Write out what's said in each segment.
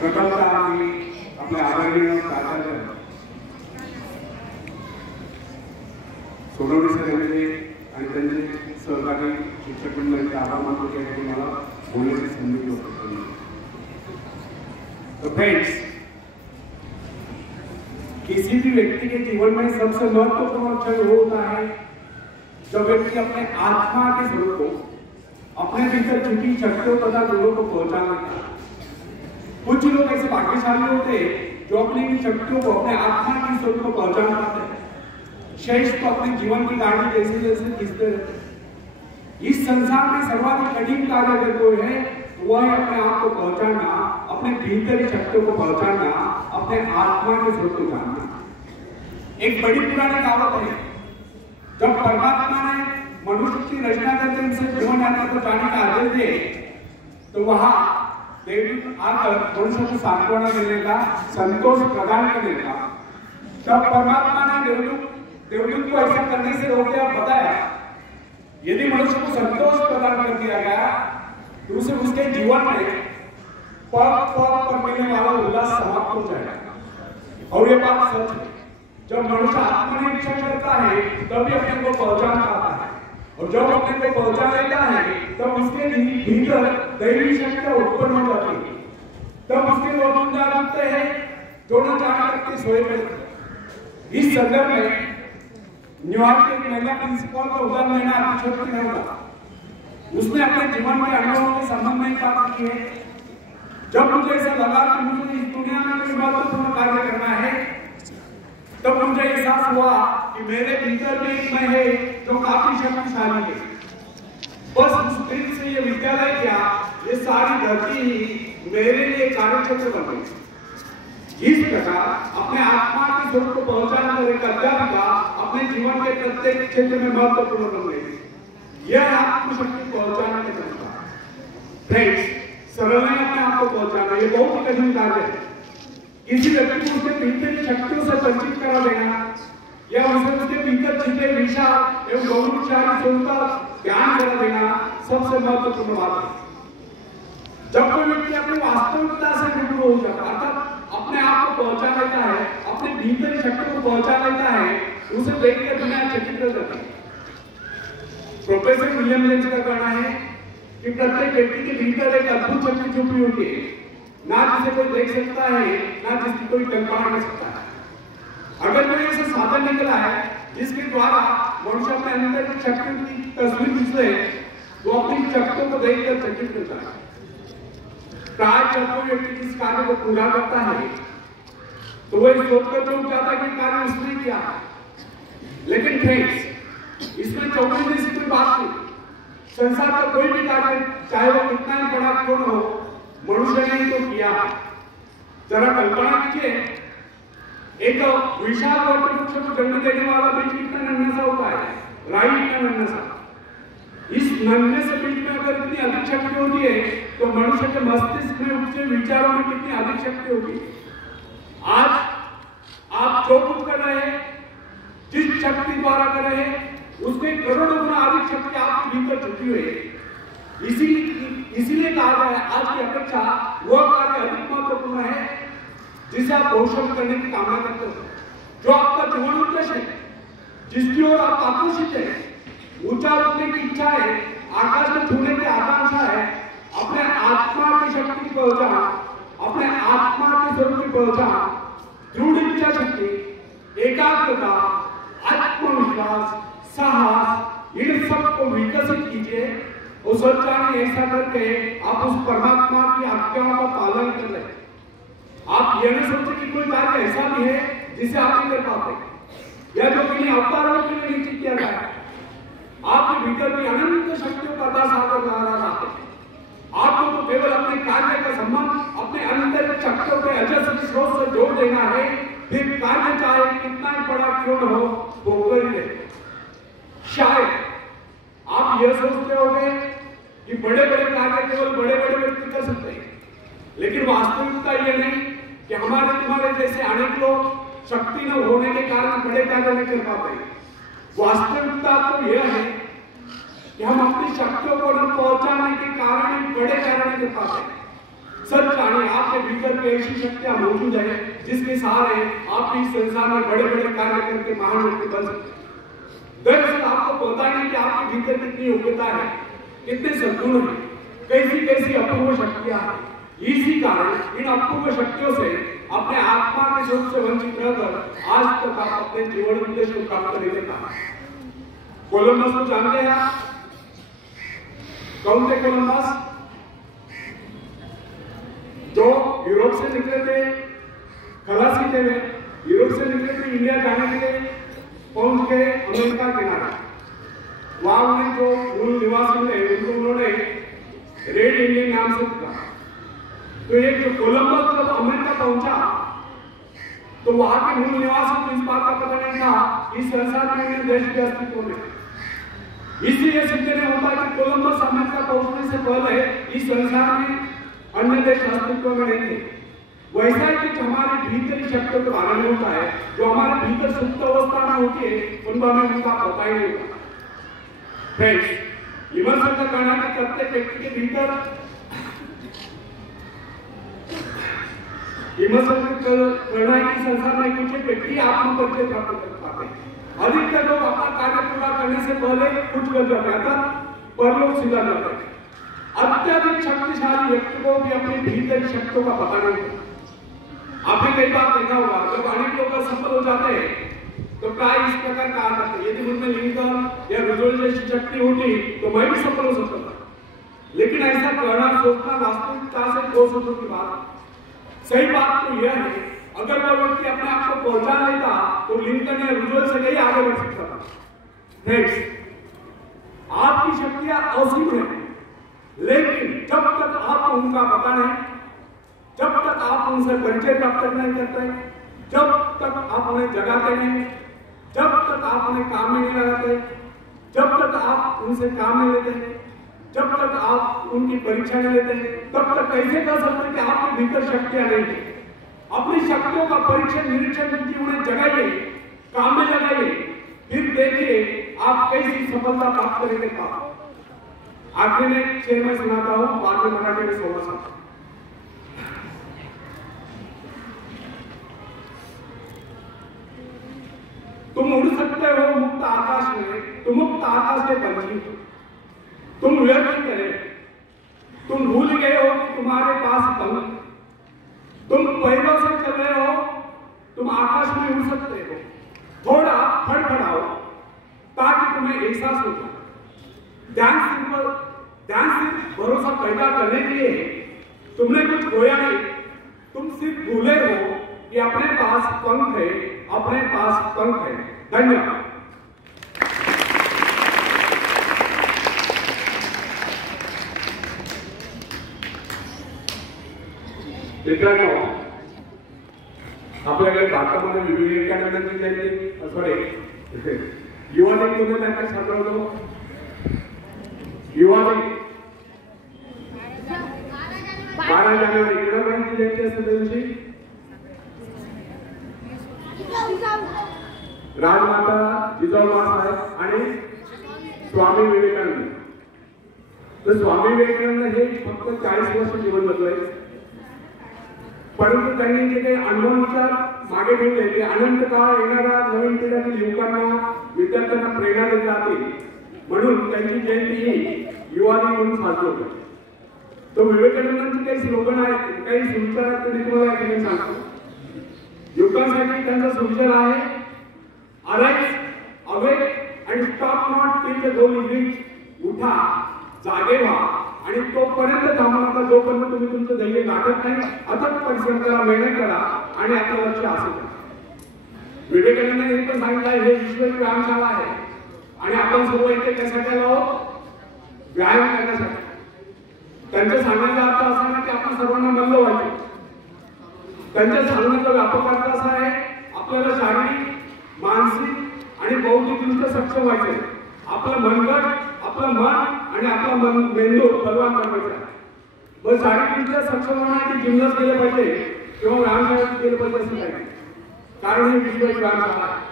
प्रथमतः आम्ही आपले आदरणीय प्राचार्य सोनवणे सर यांचे आणि त्यांचे सहकारी शिक्षक मंडळाचे आभार मानतो की त्यांनी मला बोलण्याची संधी दिली. तो फ्रेंड्स, किसी भी व्यक्ति के जीवन में सबसे महत्वपूर्ण क्षण होता है जब व्यक्ति अपने आत्मा के स्वरूप को, अपने भीतर छुपी शक्तियों तथा गुणों को पहचान लेता है. कुछ लोग ऐसे भाग्यशाली होते हैं जो अपनी शक्तियों को, अपने आत्मा की स्वरूप को पहचान पाते हैं. शेष तो अपने जीवन की गाड़ी जैसे जैसे खींचते रहते हैं. इस संसार में सर्वाधिक कठिन कार्य अगर कोई है वह है अपने आप को पहचानना, अपने भीतर की शक्तियों को पहचानना, अपने आत्मा के स्वरूप को जानना. एक बड़ी पुरानी कहावत है, जब परमात्मा ने मनुष्य की रचना करके उनसे जीवन यात्रा को जाने का आदेश दिए तो वहां देवदूत आकर मनुष्य को सांत्वना देने का, संतोष प्रदान करने का, तब परमात्मा ने देवदूत को ऐसा करने से रोक दिया. बताया यदि मनुष्य को संतोष प्रदान कर दिया गया तो उसे उसके जीवन में पग पग पर मिलने वाला उल्लास समाप्त हो जाएगा. और ये बात सच है. जब मनुष्य आत्मनिरीक्षण करता है तभी अपने को पहचान पाता है, और जब अपने को पहचान लेता है तब उसके भीतर दैवी शक्ति उत्पन्न हो जाती है. तब उसके वो गुण होते हैं जो न जान करके सोए पड़े. इस संदर्भ में न्यूयॉर्क के महिला प्रिंसिपल का उदाहरण लेना अतिशयोक्ति नहीं होगा. उसने अपने जीवन में अनुभवों के संबंध में बात की है. जब मुझे ऐसा लगा कि मुझे इस दुनिया में कोई महत्वपूर्ण कार्य करना है तब मुझे एहसास हुआ कि मेरे भीतर भी एक मैं है जो काफी शक्तिशाली है. बस उस दिन से ये विद्यालय क्या, ये सारी धरती ही मेरे लिए कार्यक्षेत्र बन गई. इस प्रकार अपने आत्मा के स्वरूप को पहचान कर एक अध्यापिका अपने जीवन के प्रत्येक क्षेत्र में महत्वपूर्ण बन गई. यह आत्मशक्ति पहचानने का तरीका. फ्रेंड्स, सरल नहीं अपने आप को पहचाना, ये बहुत ही कठिन कार्य है. किसी व्यक्ति को उसके भीतर की शक्तियों से परिचित करा देना या उसे उसके भीतर छिपे विशाल एवं गौरवशाली स्वरूप का ज्ञान करा देना सबसे महत्वपूर्ण बात है. जब कोई व्यक्ति अपनी वास्तविकता से रूबरू हो जाता है, अर्थात अपने आप को पहचान लेता है, अपने भीतर की शक्ति को पहचान लेता है, उसे देखकर दुनिया चकित हो जाती है. प्रोफेसर विलियम जेम्स का कहना है कि प्रत्येक व्यक्ति के भीतर एक अद्भुत शक्ति छुपी होती है, ना जिसे कोई देख सकता है, ना जिसकी कोई कल्पना कर सकता है. अगर कोई ऐसा साधन निकला है जिसके द्वारा मनुष्य अपने अंदर की शक्ति की तस्वीर खींच ले तो अपनी शक्तियों को देखकर चकित होता है. प्राय जब कोई व्यक्ति इस कार्य को पूरा करता है तो वह सोचकर चूक जाता है कि कार्य उसने किया. लेकिन फ्रेंड्स, इसमें चौंकने जैसी कोई बात नहीं. संसार का कोई भी कार्य, चाहे वो कितना ही बड़ा क्यों न हो, मनुष्य ने तो किया. जरा कल्पना कीजिए, एक विशाल वृक्ष को जन्म देने वाला बीज कितना नन्हा सा होता है, राई इतना नन्हा सा. इस नन्हे से बीज में अगर इतनी अधिक शक्ति होती है तो मनुष्य के मस्तिष्क में उपजे विचारों में कितनी अधिक शक्ति होगी. आज आप जो कुछ कर रहे हैं, जिस शक्ति द्वारा कर रहे हैं, उसके करोड़ों गुना अधिक शक्ति आपके भीतर छुपी हुई है. इसीलिए कहा गया है आज की अपेक्षा वह कार्य अधिक महत्वपूर्ण है जिसे आप भविष्य करने की कामना करते हो, जो आपका जीवन उद्देश्य है, जिसकी ओर आप आकर्षित है, ऊंचा उठने की इच्छा है, आकाश में छूने की आकांक्षा है. अपने आत्मा की शक्ति की पहचान, अपने आत्मा के स्वरूप की पहचान, दृढ़ इच्छा शक्ति, एकाग्रता, आत्मविश्वास, साहस, इन सब को विकसित कीजिए और सच्चाई ऐसा करके आप उस परमात्मा की आज्ञाओं का पालन कर रहे. आप यह नहीं सोचते कि कोई कार्य ऐसा भी है जिसे आप नहीं कर पाते या जो किन्हीं अवतारों के लिए निश्चित किया गया है. आपके भीतर भी अनंत शक्तियों का सागर लहरा रहा है. आपको तो केवल अपने कार्य का संबंध अपने अंदर शक्तियों के अजस्र स्रोत से जोड़ देना है. फिर कार्य चाहे कितना ही बड़ा क्यों न हो वो कर ले. शायद आप यह सोचते होंगे कि बड़े बड़े कार्य केवल बड़े बड़े व्यक्ति कर सकते हैं, लेकिन वास्तविकता यह नहीं कि हमारे तुम्हारे जैसे अनेक लोग शक्ति न होने के कारण बड़े कार्य नहीं कर पाते. वास्तविकता तो यह है कि हम अपनी शक्तियों को न पहुंचाने के कारण बड़े कार्य नहीं कर पाते. सच जानिए आपके भीतर की ऐसी शक्तियां मौजूद है जिसके सहारे आप इस संसार में बड़े बड़े कार्य करके महान व्यक्ति बन सकते हैं। दरअसल आपको पता नहीं कि आपके भीतर कितनी योग्यता है, कितने सद्गुण है, कैसी कैसी अपूर्व शक्तियां हैं। इसी कारण इन अपूर्व शक्तियों से अपने आत्मा के सुख से वंचित रहकर आज तक आप अपने जीवन उद्देश्य को प्राप्त नहीं कर पाए। कोलंबस को जानते हैं आप? कौन थे कोलंबस? जो यूरोप से निकले थे, खलासी थे, यूरोप से निकले थे, इंडिया जाने के लिए पहुंच गए अमेरिका किनारा। वहां उन्हें जो मूल निवासी थे उनको उन्होंने रेड इंडियन नाम से पुकारा। तो एक जो कोलंबस जब अमेरिका पहुंचा तो वहां के मूल निवासी को इस बात का पता नहीं था इस संसार में अन्य देश के अस्तित्व में। इसलिए सिद्ध नहीं होता कि कोलंबस अमेरिका पहुंचने से पहले इस संसार में अन्य देश अस्तित्व में नहीं थे। वैसा ही कुछ हमारे भीतरी शक्तियों के बारे में होता है जो हमारे भीतर सुप्त अवस्था में होती है, उनका हमें उनका पता ही नहीं होता। फ्रेंड्स, विमर्शन का कहना है कि प्रत्येक व्यक्ति के भीतर विमर्शन करना है कि संसार में कुछ व्यक्ति आत्म परिचय प्राप्त कर पाते हैं। अधिकतर लोग अपना कार्य पूरा करने से पहले कुछ कर जाते हैं, परलोक सीधा जाते हैं। अत्यधिक शक्तिशाली व्यक्ति को भी अपनी भीतरी शक्तियों का पता नहीं होता। आपने कई बार देखा होगा जब अनेक लोग सफल हो जाते हैं तो क्या इस प्रकार कहा जाता है यदि मुझमें लिंकन या विजुअल जैसी शक्ति होती तो मैं भी सफल हो सकता था। लेकिन ऐसा कहना सोचना वास्तविकता से 200 की बात। सही बात तो यह है अगर वह व्यक्ति अपने आप को पहचान लेता तो लिंकन या विजुअल से कहीं आगे बढ़ सकता था। फ्रेंड्स, आपकी शक्तियां असीम है, लेकिन जब तक आपको उनका पता नहीं, जब तक आप उनसे परिचय प्राप्त नहीं करते, जब तक आप उन्हें जगाते नहीं, जब तक आप उन्हें काम में नहीं लगाते, जब तक आप उनसे काम नहीं लेते, जब तक आप उनकी परीक्षा नहीं लेते, तब तक कैसे कह सकते कि आपके भीतर शक्तियां नहीं है। अपनी शक्तियों का परीक्षण निरीक्षण कीजिए, उन्हें जगाइए, काम में लगाइए, फिर देखिए आप कैसी सफलता प्राप्त करेंगे। आखिर में शेर में सुनाता हूं, बाद में मराठी में संवाद। तुम उड़ सकते हो मुक्त आकाश में, तुम मुक्त आकाश के पंछी हो। तुम व्यर्थ करे, तुम भूल गए हो कि तुम्हारे पास पंख, तुम पैरों से चल रहे हो, तुम आकाश में उड़ सकते हो। थोड़ा फड़फड़ाओ ताकि तुम्हें एहसास हो जाए। ध्यान सिर्फ भरोसा पैदा करने के लिए तुमने कुछ खोया नहीं, तुम सिर्फ भूले हो कि अपने पास पंख है, अपने पास पंख है। धन्यवाद। मित्रांनो, आपल्याकडे भारतामध्ये विवेकानंदांची जयंती सॉरी युवा दिन तुम्ही त्यांना साजरवतो। युवा दिन 12 जानेवारी इंदिरागांधी जयंती असते त्या दिवशी राजमाता जिजाऊ साहेब आणि स्वामी विवेकानंद। तर स्वामी विवेकानंद हे फक्त 40 वर्ष जीवन जगले, परंतु त्यांनी जे काही अनुभव विचार मागे ठेवले ते अनंत काळ येणाऱ्या नवीन पिढीतील युवकांना विद्यार्थ्यांना प्रेरणा देत राहतील, म्हणून त्यांची जयंती ही युवा दिन म्हणून साजरी होते। तो विवेकानंदांची काही स्लोगन आहेत, काही सुविचार आहेत, ते तुम्हाला मी सांगतो। युवकांसाठी त्यांचा सुविचार आहे, arise, awake and stop not till the goal is reach. उठा, जागे व्हा आणि तोपर्यंत थांबू नका जोपर्यंत तुम्ही तुमचं ध्येय गाठत नाही। अथक परिश्रम करा, मेहनत करा आणि आपलं लक्ष हासिल करा। विवेकानंदांनी हे पण सांगितलं हे विश्व व्यायामशाळा आहे आणि आपण सर्व इथे कशासाठी आलो? व्यायाम करण्यासाठी। त्यांच्या सांगण्याचा अर्थ असा नाही की आपण सर्वांना मल्ल व्हायचे। त्यांच्या सांगण्याचा व्यापक अर्थ असा आहे आपल्याला शारीरिक, मानसिक आणि बौद्धिकदृष्ट्या सक्षम व्हायचे। आपलं मनगट, आपलं मन आणि आपला मेंदू बलवान बनवायचा। बस शारीरिकदृष्ट्या सक्षम होण्यासाठी जिमनास्ट केले पाहिजे किंवा व्यायामशाळेत केले पाहिजे असं नाही, कारण हे विश्व व्यायामशाळा आहे।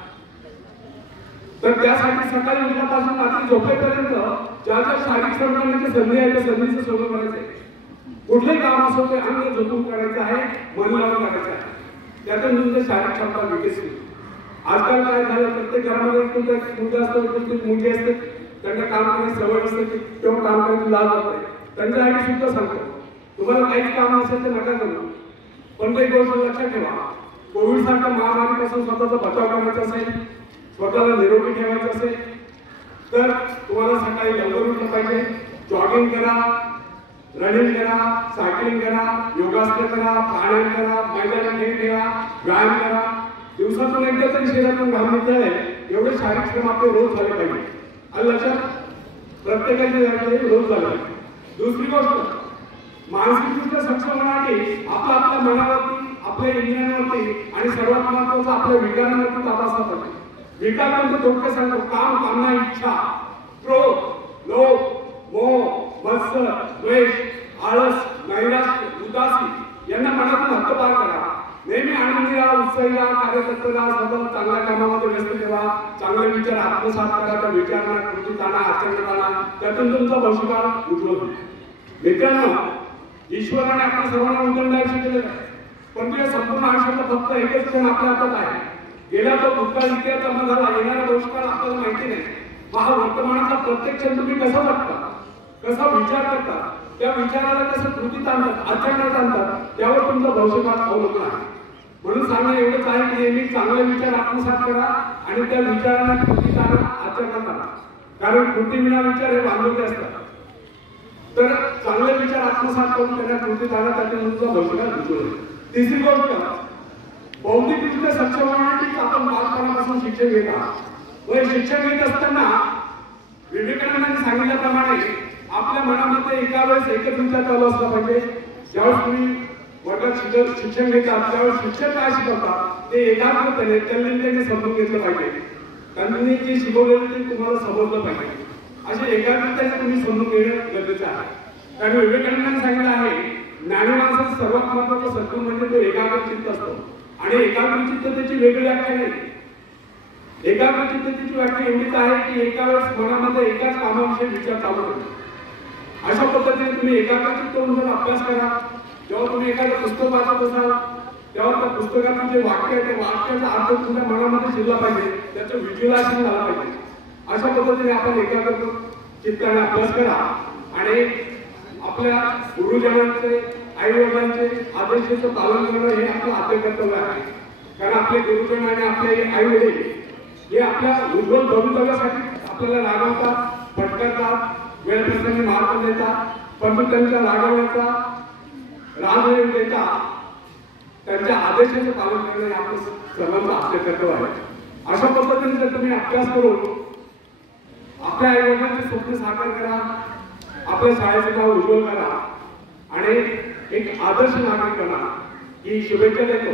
तर त्यासाठी सकाळी उठल्यापासून रात्री झोपेपर्यंत ज्या ज्या शारीरिक श्रम करण्याची संधी आहे त्या संधीचं सोडून करायचं आहे। कुठले काम असो ते अंग झोपून करायचं आहे, मन लावून करायचं आहे. त्यातून तुमचे शारीरिक क्षमता विकसित. आजकाल काय झालं, प्रत्येक घरामध्ये एक मुलगा असतो, एक मुलगी असते, त्यांना काम करण्याची सवय असते की तेव्हा काम करायची लाज वाटते. त्यांच्यासाठी सुद्धा सांगतो, तुम्हाला काहीच काम असेल तर नका करू, पण एक गोष्ट लक्षात ठेवा, कोविड सारख्या महामारीपासून स्वतःचा बचाव करायचा असेल, स्वतःला निरोगी ठेवायचं असेल तर तुम्हाला सकाळी लवकर उठलं पाहिजे. जॉगिंग करा, रनिंग करा, सायकलिंग करा, योगासन करा, प्राणायाम करा, मैदानी खेळ खेळा, व्यायाम करा. दिवसातून एकदा तरी शरीरातून घाम निघाले एवढे शारीरिक श्रम आपले रोज झाले पाहिजे. आणि लक्षात प्रत्येकाचे रोज झाले. दुसरी गोष्ट, मानसिकदृष्ट्या सक्षम होण्यासाठी आपल्या मनावरती, आपल्या इंद्रियांवरती आणि सर्वात महत्त्वाचं आपल्या विकारांवरती ताबा असला पाहिजे. विकार म्हणजे धोके सांगतो, काम, कामना, इच्छा, क्रोध, लोभ, मोह, मत्सर, द्वेष, आळस, नैराश्य, उदासी यांना मनातून हद्दपार करा. नेहमी आनंदी राहा, उत्साही राहा, कार्यतत्पर राहा, स्वतःला चांगल्या कामामध्ये व्यस्त ठेवा, चांगले विचार आत्मसात करा, त्या विचारांना कृतीत आणा, आचरणात आणा, त्यातून तुमचा भविष्यकाळ उज्ज्वल होईल. मित्रांनो, ईश्वराने आपल्या सर्वांना उदंड आयुष्य दिलेलं आहे, पण तुझ्या संपूर्ण आयुष्याचा फक्त एकच क्षण आपल्या हातात आहे. गेला तो भूतकाळ, इतिहास जमा झाला, येणारा भविष्यकाळ आपल्याला माहिती नाही. हा वर्तमानाचा प्रत्येक क्षण तुम्ही कसा जगता, कसा विचार करता, त्या विचाराला कसं कृतीत आणतात, आचरणात आणतात, त्यावर तुमचा भविष्यकाळ अवलंबून आहे. म्हणून सांगणं एवढंच आहे की नेहमी चांगले विचार आत्मसात करा आणि त्या विचारांना कृतीत आणा, आचरणात आणा. कारण कृती विना विचार हे वांगोटे असतात. तर चांगले विचार आत्मसात करून त्यांना कृतीत आणा, त्यातून तुमचा भविष्यकाळ उज्ज्वल होईल. तिसरी गोष्ट, बौद्धिकदृष्ट्या सक्षम होण्यासाठी आपण बालपणापासून शिक्षण घेत आहात. व शिक्षण घेत असताना विवेकानंदांनी सांगितल्याप्रमाणे आपल्या मनामध्ये एका वेळेस एकच विचार चालू असला पाहिजे. ज्यावेळेस तुम्ही वर्गात शिक्षण घेतात त्यावेळेस शिक्षक काय शिकवतात ते एकाग्रतेने, तल्लीनतेने समजून घेतलं पाहिजे. त्यांनी जे शिकवलेलं ते तुम्हाला समजलं पाहिजे. असे एकाग्रतेने तुम्ही समजून घेणं गरजेचं आहे. कारण विवेकानंदांनी सांगितलं आहे, ज्ञानी माणसाचं सर्वात महत्त्वाचं सद्गुण म्हणजे तो एकाग्र चित्त असतो. आणि एकाग्र चित्ततेची वेगळी व्याख्या नाही. एकाग्र चित्ततेची व्याख्या एवढीच आहे की एका वेळेस मनामध्ये एकाच कामाविषयी विचार चालू करतो. अशा पद्धतीने तुम्ही एकाग्र चित्त होऊन जर अभ्यास करा, जेव्हा तुम्ही एखादं पुस्तक वाचत असाल तेव्हा त्या पुस्तकातून जे वाक्य आहे त्या वाक्याचा अर्थ तुमच्या मनामध्ये शिरला पाहिजे, त्याचं व्हिज्युअलायझेशन झालं पाहिजे. अशा पद्धतीने आपण एकाग्र चित्ताने अभ्यास करा आणि आपल्या गुरुजनांचे, आई वडिलांचे आदेशाचं पालन करणं हे आपलं आद्य कर्तव्य आहे. कारण आपले गुरुजन आणि आपले आई वडील हे आपल्या उज्ज्वल भवितव्यासाठी आपल्याला रागवतात, फटकारतात, वेळप्रसंगी मार्ग देतात, पण त्यांच्या रागवण्याचा राग देता त्यांच्या आदेशाचं पालन करणं हे आपलं सर्वांचं आद्य कर्तव्य आहे. अशा पद्धतीने जर तुम्ही अभ्यास करून आपल्या आई वडिलांचे स्वप्न साकार करा, आपल्या शाळेचं नाव उज्ज्वल करा आणि एक आदर्श नागरिक बना ही शुभेच्छा देतो.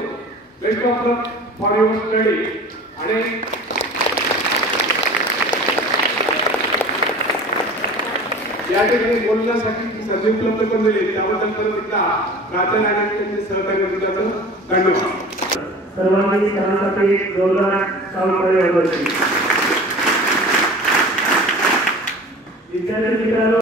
Best of luck for your study. आणि या ठिकाणी बोलण्यासाठी संधी उपलब्ध करून दिली त्याबद्दल परत एकदा प्राचार्य आणि त्यांचे सहकार्य दिल्याचं धन्यवाद. सर्वांनी सणासाठी जोरदार विद्यार्थी मित्रांनो